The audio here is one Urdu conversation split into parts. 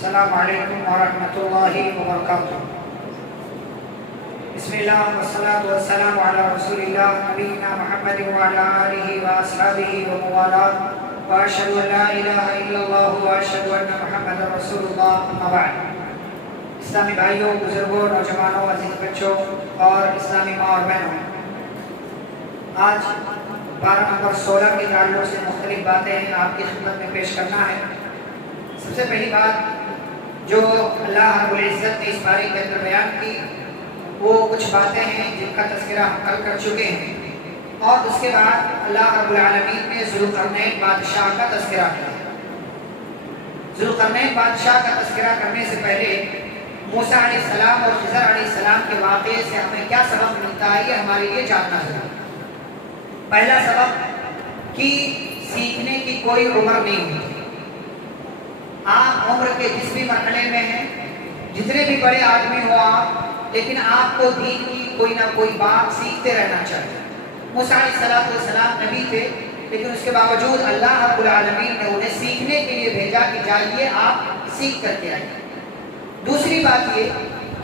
السلام علیکم ورحمۃ اللہ وبرکاتہ۔ بسم اللہ والصلاة والسلام علی رسول اللہ نبینا محمد وعلی آلہ واصحابہ وموالاه واشهد ان لا الہ الا اللہ واشهد ان محمد رسول اللہ، اما بعد۔ اسلامی بھائیوں، بزرگوں، نوجوانوں، عزیز بچوں اور اسلامی ماں اور بہنوں، آج پارہ نمبر 16 کے تعلق سے مختلف باتیں آپ کی خدمت میں پیش کرنا ہے۔ سب سے پہلی بات جو اللہ رب العزت نے اس پارے کے اندر بیان کی، وہ کچھ باتیں ہیں جن کا تذکرہ ہم کل کر چکے ہیں، اور اس کے بعد اللہ رب العالمین نے ذوالقرنین بادشاہ کا تذکرہ کیا۔ ذوالقرنین بادشاہ کا تذکرہ کرنے سے پہلے موسیٰ علیہ السلام اور خضر علیہ السلام کے واقعے سے ہمیں کیا سبق ملتا ہے، یہ ہمارے لیے جاننا ضروری۔ پہلا سبق کہ سیکھنے کی کوئی عمر نہیں ہوتی۔ آپ عمر کے جس بھی مرحلے میں ہیں، جتنے بھی بڑے آدمی ہو آپ، لیکن آپ کو دین کی کوئی نہ کوئی بات سیکھتے رہنا چاہیے۔ موسیٰ علیہ السلام نبی تھے، لیکن اس کے باوجود اللہ رب العالمین نے انہیں سیکھنے کے لیے بھیجا کہ جائیے آپ سیکھ کر کے آئیے۔ دوسری بات یہ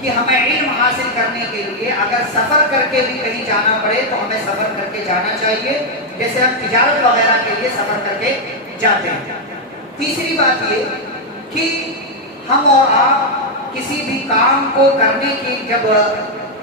کہ ہمیں علم حاصل کرنے کے لیے اگر سفر کر کے بھی کہیں جانا پڑے تو ہمیں سفر کر کے جانا چاہیے، جیسے ہم تجارت وغیرہ کے لیے سفر کر کے جاتے ہیں۔ تیسری بات یہ کہ ہم اور آپ کسی بھی کام کو کرنے کی جب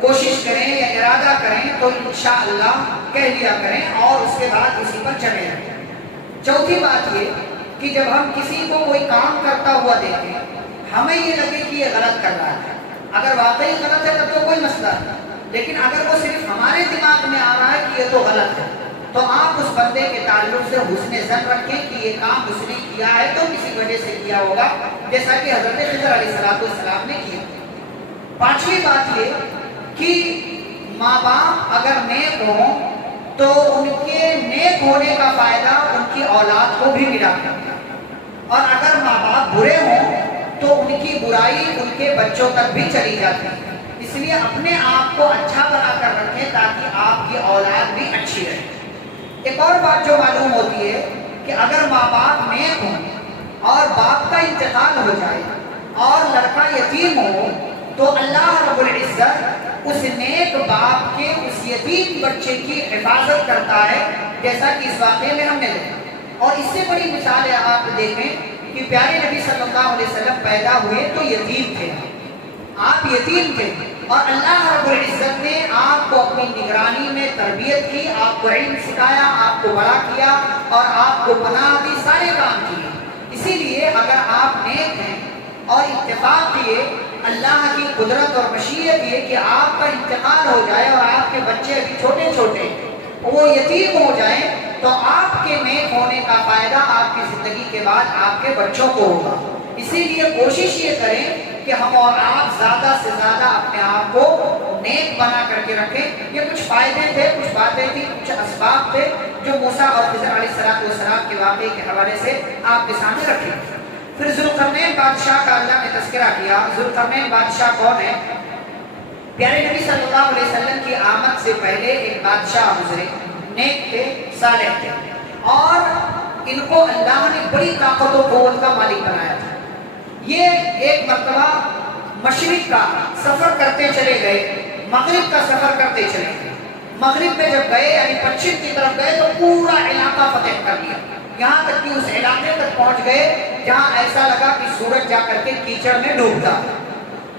کوشش کریں یا ارادہ کریں تو انشاءاللہ کہہ لیا کریں اور اس کے بعد اسی پر چلے رہیں۔ چوتھی بات یہ کہ جب ہم کسی کو کوئی کام کرتا ہوا دیکھیں، ہمیں یہ لگے کہ یہ غلط کر رہا ہے، اگر واقعی غلط ہے تب تو کوئی مسئلہ نہیں، لیکن اگر وہ صرف ہمارے دماغ میں آ رہا ہے کہ یہ تو غلط ہے، تو آپ اس بندے کے تعلق سے حسن ظن رکھیں کہ یہ کام اس نے کیا ہے تو کسی وجہ سے کیا ہوگا، جیسا کہ حضرت خضر علیہ السلام نے کیا۔ پانچویں بات یہ کہ ماں باپ اگر نیک ہوں تو ان کے نیک ہونے کا فائدہ ان کی اولاد کو بھی ملا کرتا ہے، اور اگر ماں باپ برے ہوں تو ان کی برائی ان کے بچوں تک بھی چلی جاتی ہے۔ اس لیے اپنے آپ کو اچھا بنا کر رکھیں تاکہ آپ کی اولاد بھی اچھی رہے۔ ایک اور بات جو معلوم ہوتی ہے کہ اگر ماں باپ نیک ہوں اور باپ کا انتقال ہو جائے اور لڑکا یتیم ہو تو اللہ رب العزت اس نیک باپ کے اس یتیم بچے کی حفاظت کرتا ہے، جیسا کہ اس واقعے میں ہم نے دیکھا۔ اور اس سے بڑی مثال ہے، آپ دیکھیں کہ پیارے نبی صلی اللہ علیہ وسلم پیدا ہوئے تو یتیم تھے، آپ یتیم تھے، اور اللہ رب العزت نے آپ کو اپنی نگرانی میں تربیت کی، آپ کو علم سکھایا، آپ کو بڑا کیا اور آپ کو پناہ دی، سارے کام کیے۔ اسی لیے اگر آپ نیک ہیں اور اتفاق کیے، اللہ کی قدرت اور مشیت یہ کہ آپ کا انتقال ہو جائے اور آپ کے بچے ابھی چھوٹے چھوٹے وہ یتیم ہو جائیں، تو آپ کے نیک ہونے کا فائدہ آپ کی زندگی کے بعد آپ کے بچوں کو ہوگا۔ اسی لیے کوشش یہ کریں کہ ہم اور آپ زیادہ سے زیادہ اپنے آپ کو نیک بنا کر کے رکھیں۔ یہ کچھ فائدے تھے، کچھ باتیں تھیں، کچھ اسباب تھے جو موسیٰ اور خضر علیہ السلام کے واقعے کے حوالے سے آپ کے سامنے رکھے۔ پھر ذوالقرنین بادشاہ کا اللہ نے تذکرہ کیا۔ ذوالقرنین بادشاہ کون ہے؟ پیارے نبی صلی اللہ علیہ وسلم کی آمد سے پہلے ایک بادشاہ گزرے، نیک تھے، صالح تھے، اور ان کو اللہ نے بڑی طاقت و قوت کا مالک بنایا تھا۔ یہ ایک مرتبہ مشرق کا سفر کرتے چلے گئے، مغرب کا سفر کرتے چلے گئے۔ مغرب میں جب گئے یعنی پچھم کی طرف گئے تو پورا علاقہ فتح کر لیا، یہاں تک کہ اس علاقے تک پہنچ گئے جہاں ایسا لگا کہ سورج جا کر کے کیچڑ میں ڈوبتا۔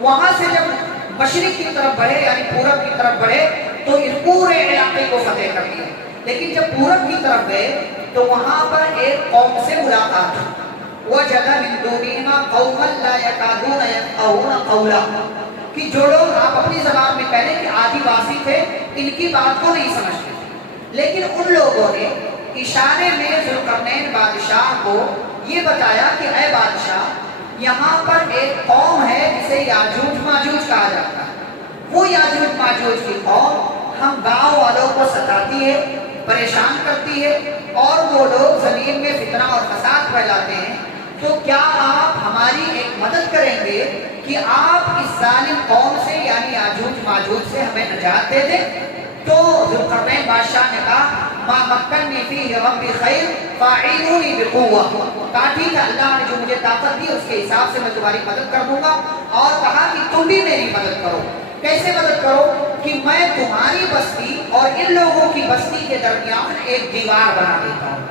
وہاں سے جب مشرق کی طرف بڑھے یعنی پورب کی طرف بڑھے تو اس پورے علاقے کو فتح کر لیا، لیکن جب پورب کی طرف گئے تو وہاں پر ایک قوم سے ملاقات ہوئی۔ وَجَدَ مِن دُونِهِمَا قَوْمًا لَا يَكَادُونَ يَفْقَهُونَ قَوْلًا، کہ جو لوگ آپ اپنی زبان میں کہہ لیں کہ آدیواسی تھے، ان کی بات کو نہیں سمجھتے، لیکن ان لوگوں نے اشارے میں ذوالقرنین بادشاہ کو یہ بتایا کہ اے بادشاہ، یہاں پر ایک قوم ہے جسے یاجوج ماجوج کہا جاتا ہے۔ وہ یاجوج ماجوج کی قوم ہم گاؤں والوں کو ستاتی ہے، پریشان کرتی ہے، اور وہ لوگ زمین میں فتنہ اور فساد پھیلاتے ہیں، تو کیا آپ ہماری ایک مدد کریں گے کہ آپ اس ظالم قوم سے یعنی یاجوج ماجوج سے ہمیں نجات دے دیں؟ تو ذوالقرنین بادشاہ نے کہا ما مکننی فیہ ربی خیر فاعینونی بقوہ، کہا ٹھیک ہے اللہ نے جو مجھے طاقت دی اس کے حساب سے میں تمہاری مدد کر دوں گا، اور کہا کہ تم بھی میری مدد کرو۔ کیسے مدد کرو؟ کہ میں تمہاری بستی اور ان لوگوں کی بستی کے درمیان ایک دیوار بنا دیتا ہوں۔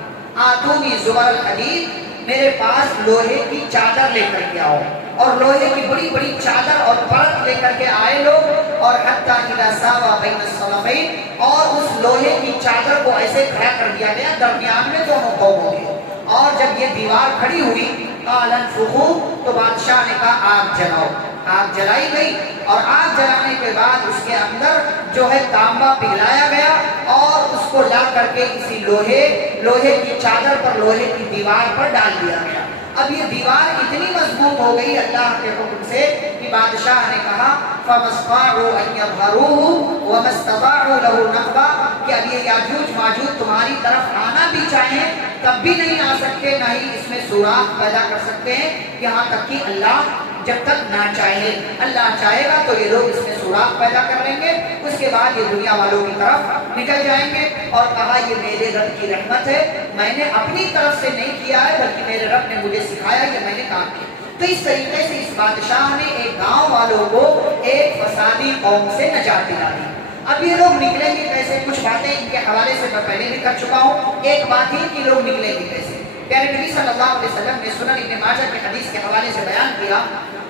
آتونی زبر الحدید، میرے پاس لوہے کی چادر لے کر کے آؤ، اور لوہے کی بڑی بڑی چادر اور پرت لے کر کے آئے لوگ، اور حتیٰ اذا ساوی بین الصلبین، اور اس لوہے کی چادر کو ایسے کھڑا کر دیا گیا درمیان میں دونوں قوموں کے، اور جب یہ دیوار کھڑی ہوئی قال انفخوا، تو بادشاہ نے کہا آگ جلاؤ۔ آگ جلائی گئی، اور آگ جلانے کے بعد اس کے اندر جو ہے تانبا پگھلایا گیا، اور اس کو لا کر کے اسی لوہے کی چادر پر، لوہے کی دیوار پر ڈال دیا گیا۔ اب یہ دیوار اتنی مضبوط ہو گئی اللہ کے حکم سے کہ بادشاہ نے کہا فَمَا اسْطَاعُوا أَن يَظْهَرُوهُ وَمَا اسْتَطَاعُوا لَهُ نَقْبًا، کہ اب یہ یاجوج ماجوج تمہاری طرف آنا بھی چاہیں تب بھی نہیں آ سکتے، نہ ہی اس میں سوراخ پیدا کر سکتے ہیں، یہاں تک کہ اللہ جب تک نہ چاہے، اللہ چاہے گا تو یہ لوگ اس میں سوراخ پیدا کر لیں گے، اس کے بعد یہ دنیا والوں کی طرف نکل جائیں گے۔ اور کہا یہ میرے رب کی رحمت ہے، میں نے اپنی طرف سے نہیں کیا ہے بلکہ میرے رب نے مجھے سکھایا کہ میں نے کام کیا۔ تو اس طریقے سے اس بادشاہ نے ایک گاؤں والوں کو ایک فسادی قوم سے نجات دلا دی۔ اب یہ لوگ نکلیں گے کیسے؟ کچھ باتیں ان کے حوالے سے میں پہلے بھی کر چکا ہوں، ایک بات ہی کہ لوگ نکلیں گے کیسے۔ پیارے نبی صلی اللہ علیہ وسلم نے سنن ابن ماجہ کے حدیث کے حوالے سے بیان کیا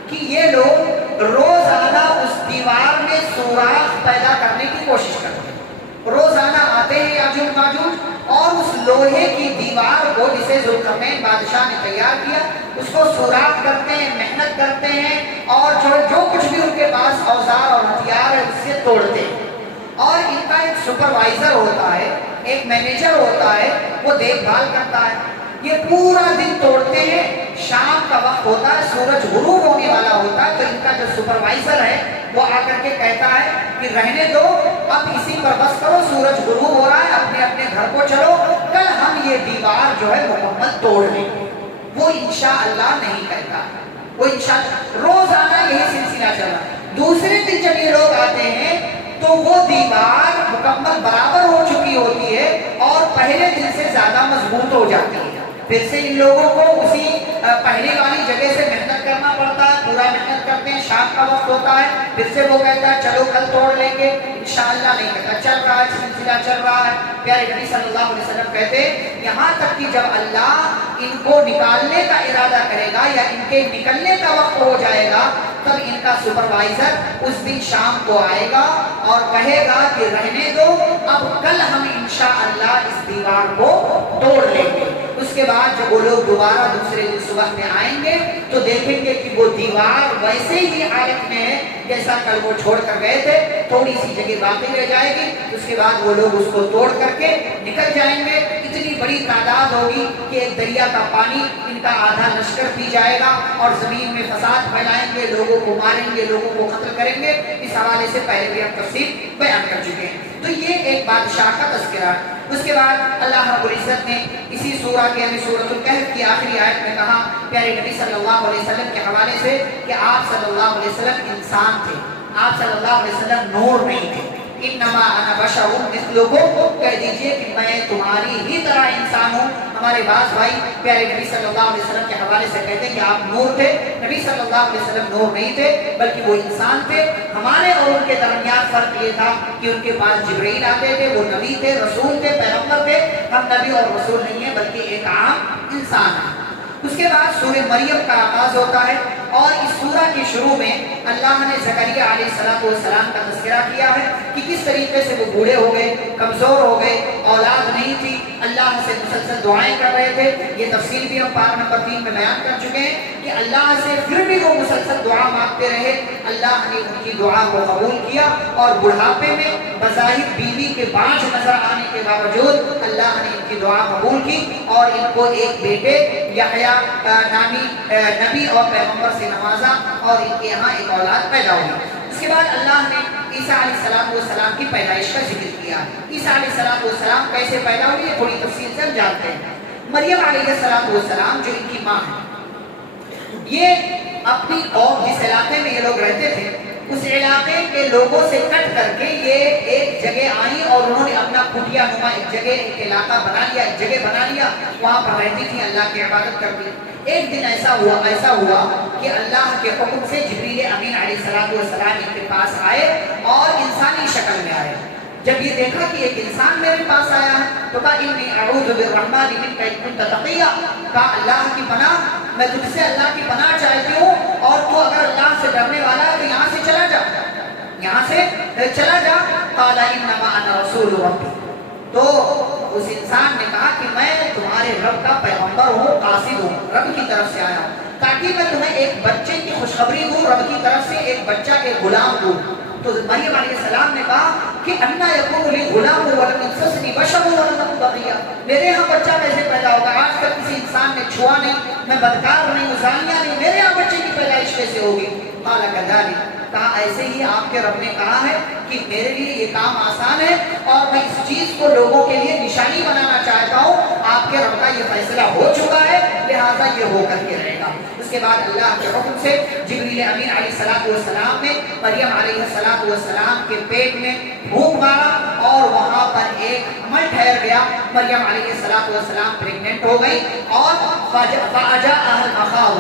کہ یہ لوگ روزانہ اس دیوار میں سوراخ پیدا کرنے کی کوشش کرتے ہیں، روزانہ آتے ہیں یاجوج ماجوج، اور اس لوہے کی دیوار کو جسے ذوالقرنین بادشاہ نے تیار کیا اس کو سوراخ کرتے ہیں، محنت کرتے ہیں، اور جو کچھ بھی ان کے پاس اوزار اور ہتھیار ہے اس سے توڑتے ہیں۔ اور ان کا ایک سپروائزر ہوتا ہے، ایک مینیجر ہوتا ہے، وہ دیکھ بھال کرتا ہے۔ یہ پورا دن توڑتے ہیں، شام کا وقت ہوتا ہے، سورج غروب ہونے والا ہوتا ہے، تو ان کا جو سپروائزر ہے وہ آ کر کے کہتا ہے کہ رہنے دو، اب اسی پر بس کرو، سورج غروب ہو رہا ہے، اپنے اپنے گھر کو چلو، کل ہم یہ دیوار جو ہے مکمل توڑ لیں گے۔ وہ انشاءاللہ نہیں کہتا، وہ انشاءاللہ روزانہ یہی سلسلہ چل رہا ہے۔ دوسرے دن جب یہ لوگ آتے ہیں تو وہ دیوار مکمل برابر ہو چکی ہوتی ہے اور پہلے دن سے زیادہ مضبوط ہو جاتی ہے۔ پھر سے ان لوگوں کو اسی پہلے والی جگہ سے محنت کرنا پڑتا ہے، پورا محنت کرتے ہیں، شام کا وقت ہوتا ہے، پھر سے وہ کہتا ہے چلو کل توڑ لیں گے، انشاءاللہ نہیں کہتا، چل رہا ہے، سلسلہ چل رہا ہے۔ پیارے نبی صلی اللہ علیہ وسلم کہتے ہیں یہاں تک کہ جب اللہ ان کو نکالنے کا ارادہ کرے گا یا ان کے نکلنے کا وقت ہو جائے گا تب ان کا سپروائزر اس دن شام کو آئے گا اور کہے گا کہ رہنے دو، اب کل ہم انشاءاللہ اس دیوار کو توڑ لیں گے۔ اس کے بعد جب وہ لوگ دوبارہ دوسرے دن صبح میں آئیں گے تو دیکھیں گے کہ وہ دیوار ویسے ہی حالت میں ہے جیسا کل وہ چھوڑ کر گئے تھے، تھوڑی سی جگہ باقی رہ جائے گی، اس کے بعد وہ لوگ اس کو توڑ کر کے نکل جائیں گے۔ اتنی بڑی تعداد ہوگی کہ ایک دریا کا پانی ان کا آدھا لشکر پی جائے گا اور زمین میں فساد پھیلائیں گے، لوگوں کو ماریں گے، لوگوں کو قتل کریں گے۔ اس حوالے سے پہلے بھی ہم تفصیل بیان کر چکے ہیں۔ تو یہ ایک بادشاہ کا تذکرہ ہے۔ اس کے بعد اللہ رب العزت نے اسی سورہ کے یعنی سورۃ الکہف کی آخری آیت میں کہا پیارے نبی صلی اللہ علیہ وسلم کے حوالے سے کہ آپ صلی اللہ علیہ وسلم انسان تھے، آپ صلی اللہ علیہ وسلم نور نہیں تھے۔ انما انا بشر مثلکم، کہہ دیجئے کہ میں تمہاری ہی طرح انسان ہوں۔ ہمارے بعض بھائی پیارے نبی صلی اللہ علیہ وسلم کے حوالے سے کہتے ہیں کہ آپ نور تھے، نبی صلی اللہ علیہ وسلم نور نہیں تھے بلکہ وہ انسان تھے۔ ہمارے اور ان کے درمیان فرق یہ تھا کہ ان کے پاس جبرائیل آتے تھے، وہ نبی تھے، رسول تھے، پیغمبر تھے، ہم نبی اور رسول نہیں ہیں بلکہ ایک عام انسان ہیں۔ اس کے بعد سورہ مریم کا آغاز ہوتا ہے اور اس سورہ کے شروع میں اللہ نے زکریا علیہ السلام کا تذکرہ کیا ہے کہ کس طریقے سے وہ بوڑھے ہو گئے، کمزور ہو گئے، اولاد نہیں تھی، اللہ سے مسلسل دعائیں کر رہے تھے۔ یہ تفصیل بھی ہم پارہ نمبر 3 میں بیان کر چکے ہیں کہ اللہ سے پھر بھی وہ مسلسل دعا مانگتے رہے، اللہ نے ان کی دعا کو قبول کیا اور بڑھاپے میں بظاہر بیوی کے بانجھ نظر آنے کے باوجود اللہ نے ان کی دعا قبول کی اور ان کو ایک بیٹے یحییٰ نامی نبی اور پیغمبر سے نوازا اور ان کے یہاں ایک اولاد پیدا ہوئی۔ اس کے بعد اللہ نے عیسیٰ علیہ السلام کی پیدائش کا ذکر کیا۔ عیسیٰ علیہ السلام کیسے پیدا ہوئی یہ تھوڑی تفصیل سے ہم جانتے ہیں۔ مریم علیہ السلام جو ان کی ماں ہے، یہ اپنی قوم جس علاقے میں یہ لوگ رہتے تھے اس علاقے کے لوگوں سے کٹ کر کے یہ ایک جگہ آئی اور انہوں نے اپنا کٹیا نما ایک جگہ ایک علاقہ بنا لیا، ایک جگہ بنا لیا، وہاں پر رہتی تھی، اللہ کی عبادت کرتی۔ ایک دن ایسا ہوا کہ اللہ کے حکم سے جبریل امین علیہ السلام ان کے پاس آئے اور انسانی شکل میں آئے۔ جب یہ دیکھا کہ ایک انسان میرے پاس آیا ہے تو کہا انی اعوذ بالرحمن منک ان کنت تقیا، کہا اللہ کی پناہ، میں تجھ سے اللہ کی پناہ چاہتی ہوں، اور تو اگر اللہ سے ڈرنے والا ہے تو یہاں سے چلا جا، یہاں سے چلا جا۔ قال انما انا رسول ربی، تو اس انسان نے کہا کہ میں تمہارے رب کا پیغمبر ہوں، قاصد ہوں، رب کی طرف سے آیا ہوں تاکہ میں تمہیں ایک بچے کی خوشخبری دوں، رب کی طرف سے ایک بچہ کے غلام دوں۔ تو مریم علیہ السلام نے کہا کہ انا یکون لی غلام ولم یمسسنی بشر ولم اکن بغیا، میرے یہاں بچہ کیسے پیدا ہوگا؟ آج تک کسی انسان نے چھوا نہیں، میں بدکار نہیں، زانیہ نہیں، میرے یہاں بچے کی پیدائش کیسے ہوگی؟ قال کذالک، کہا ایسے ہی آپ کے رب نے کہا ہے کہ میرے لیے یہ کام آسان ہے اور میں اس چیز کو لوگوں کے لیے نشانی بنانا چاہتا ہوں، آپ کے رب کا یہ فیصلہ ہو چکا ہے، لہٰذا یہ ہو کر کے رہے گا۔ اس کے بعد اللہ کے حکم سے جبریل امین علیہ السلام نے مریم علیہ السلام کے پیٹ میں پھونک مارا اور وہاں پر ایک حمل ٹھہر گیا، مریم علیہ السلام پریگننٹ ہو گئی اور فاجاءها المخاض،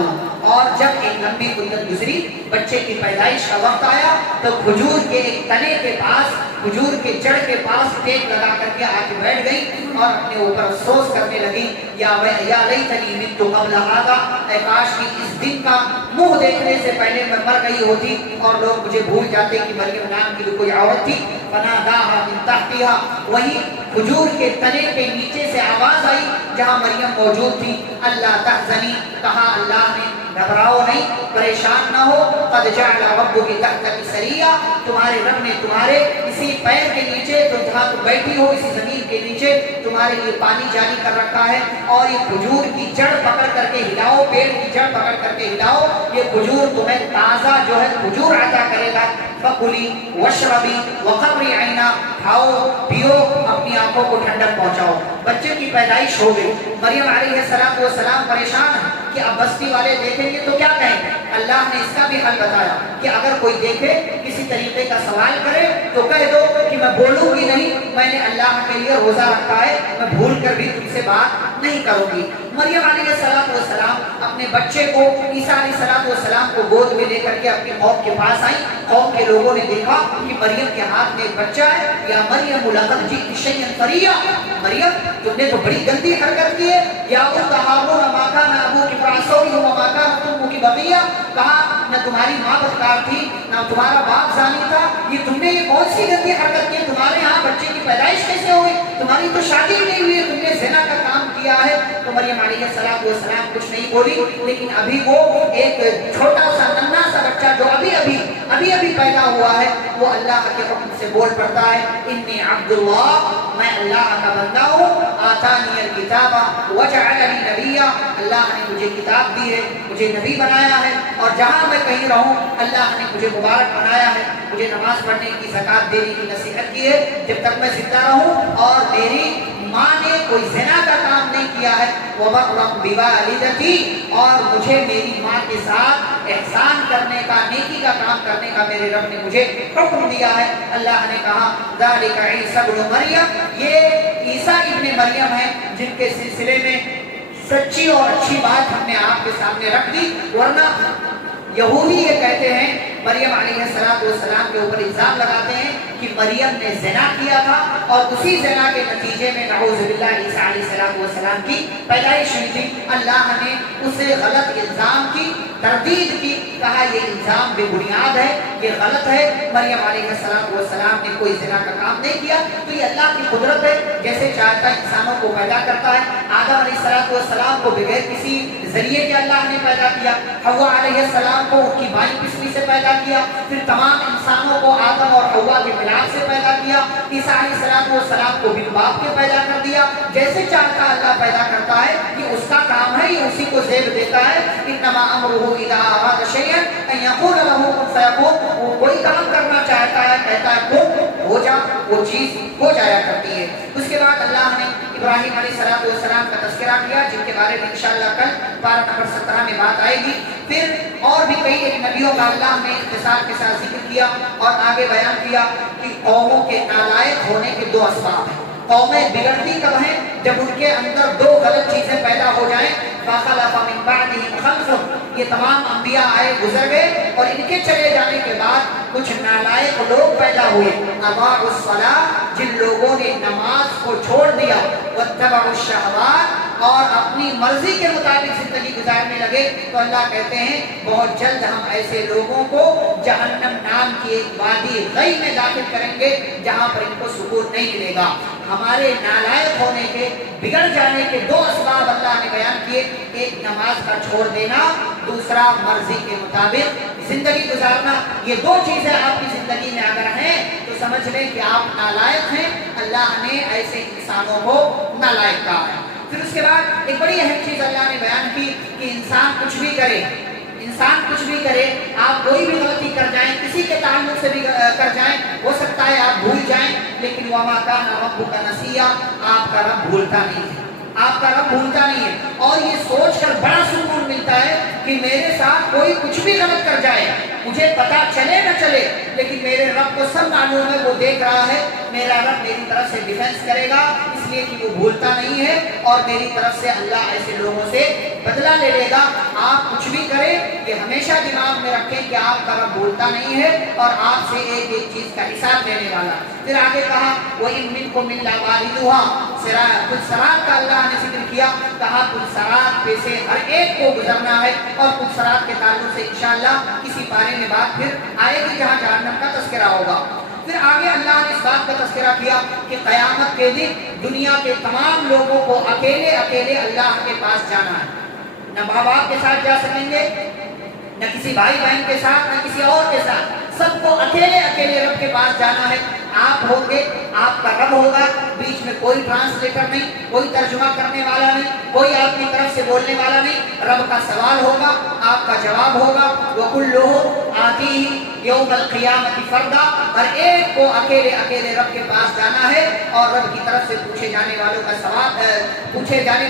اور جب ایک لمبی مدت گزری، بچے کی پیدائش کا وقت آیا تو کھجور کے ایک تنے کے پاس، کھجور کے جڑ کے پاس ٹیک لگا کر کے آ کے بیٹھ گئی اور اپنے اوپر افسوس کرنے لگی، یا لیتنی مت قبل ھذا، اے کاش کی اس دن کا منہ دیکھنے سے پہلے میں مر گئی ہوتی اور لوگ مجھے بھول جاتے کہ مریم نام کی کوئی عورت تھی۔ فناداها من تحتها، وہی کھجور کے تنے کے نیچے سے آواز آئی جہاں مریم موجود تھی، اللہ تحزنی، کہا اللہ نے گھبراؤ نہیں، پریشان نہ ہو، قد جعل ربک تحتک سریا، تمہارے رب نے تمہارے اسی پیر کے نیچے، تو جہاں تم بیٹھی ہو اسی زمین کے نیچے تمہارے لیے پانی جاری کر رکھا ہے، اور یہ کھجور کی جڑ پکڑ کر کے ہلاؤ، پیڑ کی جڑ پکڑ کر کے ہلاؤ، یہ کھجور تمہیں تازہ جو ہے کھجور عطا کرے گا۔ فکلی واشربی وقرری عینا، کھاؤ پیو، اپنی آنکھوں کو ٹھنڈک پہنچاؤ۔ بچے کی پیدائش ہو گئی، مریم علیہ السلام پریشان ہے کہ اب بستی والے دیکھیں گے تو کیا کہیں گے؟ اللہ نے اس کا بھی حل بتایا کہ اگر کوئی دیکھے کسی طریقے کا سوال کرے تو کہہ دو کہ میں بولوں گی نہیں، میں نے اللہ کے لیے روزہ رکھا ہے، میں بھول کر بھی تم سے بات نہیں کروں گی۔ مریم علیہ السلام اپنے بچے کو، عیسیٰ علیہ السلام کو گود میں لے کر کے اپنی قوم کے پاس آئی، قوم کے لوگوں نے دیکھا کہ مریم کے ہاتھ میں ایک بچہ ہے، یا مریم لقد جئت شیئا فریہ، مریم تم نے تو بڑی گندی حرکت کی ہے، یا اخت ہارون ما کان ابوک امرأ سوء وما کانت امک بغیہ، کہا نہ تمہاری ماں بدکار تھی نہ تمہارا باپ زانی تھا، یہ تم نے یہ کون سی گندی حرکت کی؟ تمہارے ہاں بچے کی پیدائش کیسے ہوئی؟ تمہاری تو شادی نہیں ہوئی ہے، تم نے زنا کا کام کیا ہے۔ تو مریم علیہ السلام کچھ نہیں بولی، لیکن ابھی وہ ایک چھوٹا سا ننھا سا بچہ جو ابھی پیدا ہوا ہے، وہ اللہ کے حکم سے بول پڑتا ہے، انی عبد اللہ، میں اللہ کا بندہ ہوں، آتانی الکتاب وجعلنی نبیا، اللہ نے مجھے کتاب دی ہے، مجھے نبی بنایا ہے، اور جہاں میں کہیں رہوں اللہ نے مجھے مبارک بنایا ہے، مجھے نماز پڑھنے کی، زکوٰۃ دینے کی نصیحت کی ہے جب تک میں زندہ رہوں، اور میری ماں نے کوئی زنا کا کام نہیں کیا ہے، وبرا بوالدتی، اور مجھے میری ماں کے ساتھ احسان کرنے کا، نیکی کا کام کرنے کا میرے رب نے مجھے حکم دیا ہے۔ اللہ نے کہا ذالک عیسی ابن مریم، یہ عیسیٰ ابن مریم ہے جن کے سلسلے میں سچی اور اچھی بات ہم نے آپ کے سامنے رکھ دی، ورنہ یہودی یہ کہتے ہیں، مریم علیہ السلام کے اوپر الزام لگاتے ہیں کہ مریم نے زنا کیا تھا اور اسی زنا کے نتیجے میں نعوذ باللہ عیسیٰ علیہ السلام کی پیدائش ہوئی تھی۔ اللہ نے اسے غلط الزام کی تردید کی، کہا یہ الزام بے بنیاد ہے، یہ غلط ہے، مریم علیہ السلام نے کوئی زنا کا کام نہیں کیا۔ تو یہ اللہ کی قدرت ہے، جیسے چاہتا ہے انسانوں کو پیدا کرتا ہے۔ آدم علیہ السلام کو بغیر کسی ذریعے کے اللہ نے پیدا کیا، حوا علیہ السلام کو ان کی بائیں پسلی سے پیدا کیا، پھر تمام انسانوں کو آدم اور حوا کے ملاپ سے پیدا کیا، عیسیٰ علیہ السلام کو بن باپ کے پیدا کر دیا۔ جیسے چاہتا اللہ پیدا کرتا ہے، یہ اس کا کام ہے، یہ اسی کو زیب دیتا ہے۔ انما امرہ اذا اراد شیئا ان یقول له کن فیکون، وہ کوئی کام کرنا چاہتا ہے کہتا ہے کن ہو جا، وہ چیز ہو جایا کرتی ہے۔ اس کے بعد اللہ نے ابراہیم علیہ السلام کا تذکرہ کیا، جن کے بارے میں انشاءاللہ کل پارہ نمبر 17 میں بات آئے گی۔ پھر اور بھی کئی ایک نبیوں کا اللہ نے اختصار کے ساتھ ذکر کیا اور آگے بیان کیا کہ قوموں کے نالائق ہونے کے دو اسباب ہیں۔ قومیں بگڑتی کب ہیں؟ جب ان کے اندر دو غلط چیزیں پیدا ہو جائیں۔ فَخَلَفَ مِن بَعْدِهِمْ خَلْفٌ، یہ تمام انبیاء آئے گزر گئے اور ان کے چلے جانے کے بعد کچھ نالائق لوگ پیدا ہوئے۔ اضاعوا الصلاۃ، جن لوگوں نے نماز کو چھوڑ دیا، واتبعوا الشہوات، اور اپنی مرضی کے مطابق زندگی گزارنے لگے، تو اللہ کہتے ہیں بہت جلد ہم ایسے لوگوں کو جہنم نام کی ایک وادی غی میں داخل کریں گے جہاں پر ان کو سکون نہیں ملے گا۔ ہمارے نالائق ہونے کے، بگڑ جانے کے دو اسباب اللہ نے بیان کیے، ایک نماز کا چھوڑ دینا، دوسرا مرضی کے مطابق زندگی گزارنا۔ یہ دو چیزیں آپ کی زندگی میں اگر ہیں تو سمجھ لیں کہ آپ نالائق ہیں، اللہ نے ایسے انسانوں کو نالائق کہا ہے۔ پھر اس کے بعد ایک بڑی اہم چیز اللہ نے بیان کی کہ انسان کچھ بھی کرے، آپ کوئی بھی غلطی کر جائیں، کسی کے تعلق سے بھی کر جائیں، ہو سکتا ہے آپ بھول جائیں، لیکن وَمَا كَانَ رَبُّكَ نَسِيًّا، آپ کا رب بھولتا نہیں ہے، آپ کا رب بھولتا نہیں ہے۔ اور یہ سوچ کر بڑا سکون ملتا ہے کہ میرے ساتھ کوئی کچھ بھی غلط کر جائے، مجھے پتا چلے نہ چلے، لیکن میرے رب کو سب معلوم ہے، وہ دیکھ رہا ہے، میرا رب میری طرف سے ڈیفنس کرے گا، اس لیے کہ وہ بھولتا نہیں ہے، اور میری طرف سے اللہ ایسے لوگوں سے بدلہ لے لے گا۔ آپ کچھ بھی کریں، یہ ہمیشہ دماغ میں رکھیں کہ آپ کا رب بھولتا نہیں ہے اور آپ سے ایک ایک چیز کا حساب لینے والا۔ پھر آگے کہا وَإِن مِّنكُمْ إِلَّا وَارِدُهَا، کچھ صراط کا اللہ نے ذکر کیا، کہا کچھ صراط پہ سے ہر ایک کو گزرنا ہے، اور کچھ صراط کے تعلق سے انشاءاللہ کسی پارے میں بات پھر آئے گی جہاں جہنم کا تذکرہ ہوگا۔ پھر آگے اللہ نے اس بات کا تذکرہ کیا کہ قیامت کے دن دنیا کے تمام لوگوں کو اکیلے اکیلے اللہ کے پاس جانا ہے، نہ ماں باپ کے ساتھ جا سکیں گے، نہ کسی بھائی بہن کے ساتھ، نہ کسی اور کے ساتھ، سب کو اکیلے اکیلے رب کے پاس جانا ہے۔ آپ ہوں گے، آپ کا رب ہوگا، بیچ میں کوئی ٹرانسلیٹر نہیں، کوئی ترجمہ کرنے والا نہیں، کوئی آپ کی طرف سے بولنے والا نہیں، رب کا سوال ہوگا، آپ کا جواب ہوگا۔ وَكُلُّهُمْ آتِيهِ يَوْمَ الْقِيَامَةِ فَرْدًا، ہر ایک کو اکیلے اکیلے رب کے پاس جانا ہے اور رب کی طرف سے پوچھے جانے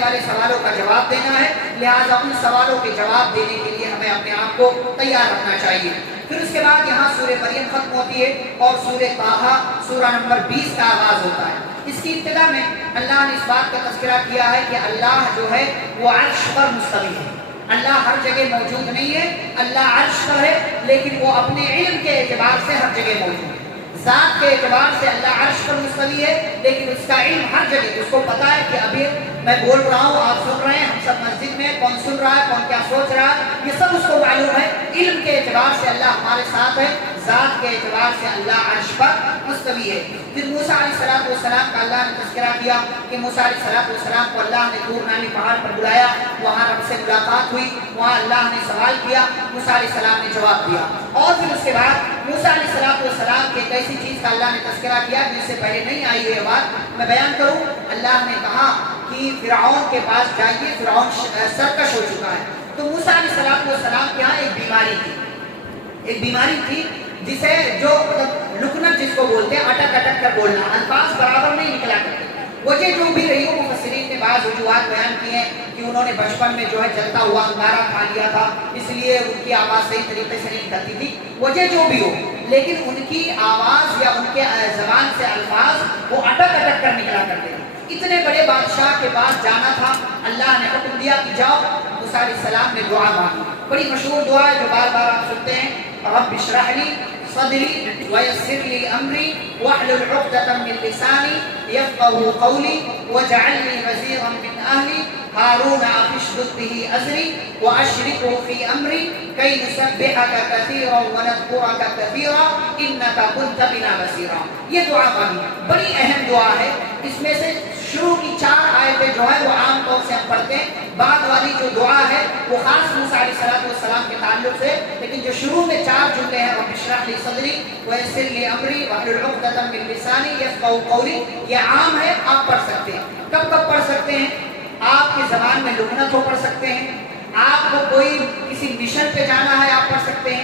والے سوالوں کا جواب دینا ہے، لہٰذا ان سوالوں کے جواب دینے کے لیے ہمیں اپنے آپ کو تیار رکھنا چاہیے۔ پھر اس کے بعد یہاں سورہ مریم ختم ہوتی ہے اور سورہ طٰہٰ سورہ نمبر 20 کا آغاز ہوتا ہے۔ اس کی ابتدا میں اللہ نے اس بات کا تذکرہ کیا ہے کہ اللہ جو ہے وہ عرش پر مستوی ہے۔ اللہ ہر جگہ موجود نہیں ہے، اللہ عرش پر ہے، لیکن وہ اپنے علم کے اعتبار سے ہر جگہ موجود ہے۔ ذات کے اعتبار سے اللہ عرش پر مستوی ہے، لیکن اس کا علم ہر جگہ، اس کو پتا ہے کہ ابھی میں بول رہا ہوں، آپ سن رہے ہیں، ہم سب مسجد میں، کون سن رہا ہے، کون کیا سوچ رہا ہے، یہ سب اس کو معلوم ہے۔ علم کے اعتبار سے اللہ ہمارے ساتھ ہے، ذات کے اعتبار سے اللہ عرش پر مستوی ہے۔ پھر موسیٰ علیہ السلام کا اللہ نے تذکرہ کیا کہ موسیٰ علیہ السلام کو اللہ نے طور نامی پہاڑ پر بلایا، وہاں رب سے ملاقات ہوئی، وہاں اللہ نے سوال کیا، موسیٰ علیہ السلام نے جواب دیا۔ اور پھر اس کے بعد موسیٰ علیہ السلام کے ایک ایسی چیز کا اللہ نے تذکرہ کیا جس سے پہلے نہیں آئی ہوئی بات میں بیان کروں۔ اللہ نے کہا کہ فرعون کے پاس جائیے، فرعون سرکش ہو چکا ہے۔ تو موسیٰ علیہ السلام کے یہاں ایک بیماری تھی جسے جو لکنت جس کو بولتے ہیں، اٹک اٹک کر بولنا، الفاظ برابر نہیں نکلا کرتے۔ وجہ جو بھی رہی ہو، مفسرین نے بعض وجوہات بیان کی ہیں کہ انہوں نے بچپن میں جو ہے جلتا ہوا انگارہ کھا لیا تھا، اس لیے ان کی آواز صحیح طریقے سے نہیں نکلتی تھی، وجہ جو بھی ہو، لیکن ان کی آواز یا ان کے زبان سے الفاظ وہ اٹک اٹک کر نکلا کرتے تھے۔ اتنے بڑے بادشاہ کے پاس جانا تھا، اللہ نے حکم دیا کہ جاؤ۔ موسیٰ علیہ السلام نے دعا مانگی، بڑی مشہور دعا ہے جو بار بار آپ سنتے ہیں، رب اشرح لی صدری ویسر لی امری واحلل عقدۃ من لسانی یفقهوا قولی واجعل لی وزیرا من اہلی ہارون اخی اشدد به ازری واشرکه فی امری کی نسبحک کثیرا ونذکرک کثیرا انک کنت بنا بصیرا۔ یہ دعا مانگی، بڑی اہم دعا ہے۔ اس میں سے شروع کی 4 آیتیں جو ہے وہ عام طور سے ہم پڑھتے ہیں، بعد والی جو دعا ہے وہ خاص موسیٰ علیہ السلام کے تعلق سے، لیکن جو شروع میں 4 جملے ہیں، رب اشرح لی صدری ویسر لی امری واحلل عقدۃ من لسانی یفقهوا قولی، یہ عام ہے، آپ پڑھ سکتے ہیں۔ کب کب پڑھ سکتے ہیں؟ آپ کی زبان میں لغنت ہو پڑھ سکتے ہیں، آپ کو کوئی کسی مشن پہ جانا ہے آپ پڑھ سکتے ہیں،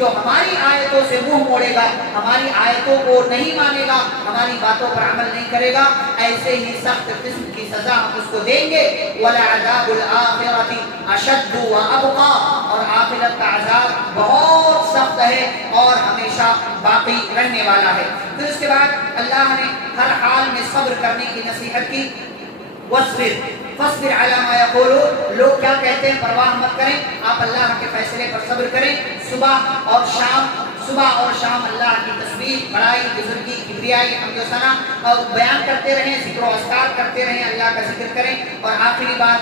جو ہماری آیتوں سے منہ موڑے گا، ہماری آیتوں کو نہیں مانے گا، ہماری باتوں پر عمل نہیں کرے گا، ایسے ہی سخت قسم کی سزا ہم اس کو دیں گے۔ وَلَعَذَابُ الْآخِرَةِ أَشَدُّ وَأَبْقَىٰ، اور آخرت کا عذاب بہت سخت ہے اور ہمیشہ باقی رہنے والا ہے۔ پھر اس کے بعد اللہ نے ہر حال میں صبر کرنے کی نصیحت کی۔ وَاصْبِرْ فَاصْبِرْ عَلَىٰ مَا يَقُولُونَ، لوگ کیا کہتے ہیں پرواہ مت کریں، آپ اللہ کے فیصلے پر صبر کریں۔ صبح اور شام اللہ کی تسبیح، بڑائی، بزرگی، کبریائی، حمد و ثنا اور بیان کرتے رہیں، ذکر و اذکار کرتے رہیں، اللہ کا ذکر کریں۔ اور آخری بات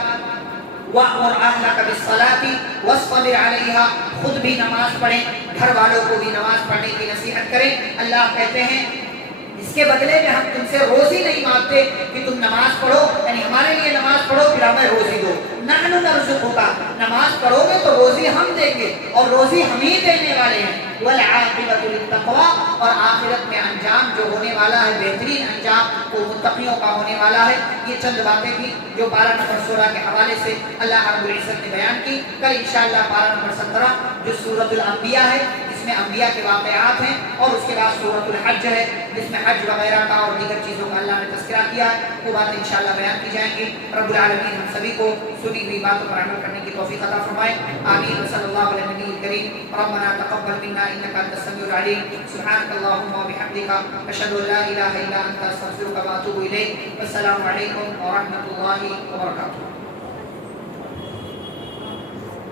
وَأْمُرْ أَهْلَكَ بِالصَّلَاةِ وَاصْطَبِرْ عَلَيْهَا، خود بھی نماز پڑھیں، گھر والوں کو بھی نماز پڑھنے کی نصیحت کریں۔ اللہ کہتے ہیں اس کے بدلے میں ہم تم سے روزی نہیں مانگتے کہ تم نماز پڑھو، یعنی ہمارے لیے نماز پڑھو پھر ہمیں روزی دو۔ نحن نرزقک، نماز پڑھو گے تو روزی ہم دیں گے اور روزی ہم ہی دینے والے ہیں۔ والعاقبۃ للتقوی، اور آخرت میں انجام جو ہونے والا ہے، بہترین انجام وہ متقیوں کا ہونے والا ہے۔ یہ چند باتیں تھیں جو پارہ نمبر 16 کے حوالے سے اللہ رب العزت نے بیان کی۔ کل انشاءاللہ پارہ نمبر 17 جو سورۃ الانبیاء ہے، اس میں انبیاء کے واقعات ہیں، اور اس کے بعد سورۃ الحج ہے جس میں حج وغیرہ کا اور دیگر چیزوں کا اللہ نے تذکرہ کیا ہے، وہ باتیں انشاءاللہ بیان کی جائیں گی۔ رب العالمین ہم سبھی کو سنی ہوئی باتوں پر عمل کرنے کی توفیق عطا فرمائے، آمین۔ صلی اللہ علیہ نبی الکریم۔ ربنا تقبل منا انک انت السمیع العلیم، سبحانک اللہم وبحمدک، اشہد ان لا الہ الا انت، استغفرک واتوب الیک۔ السلام علیکم ورحمۃ اللہ وبرکاتہ۔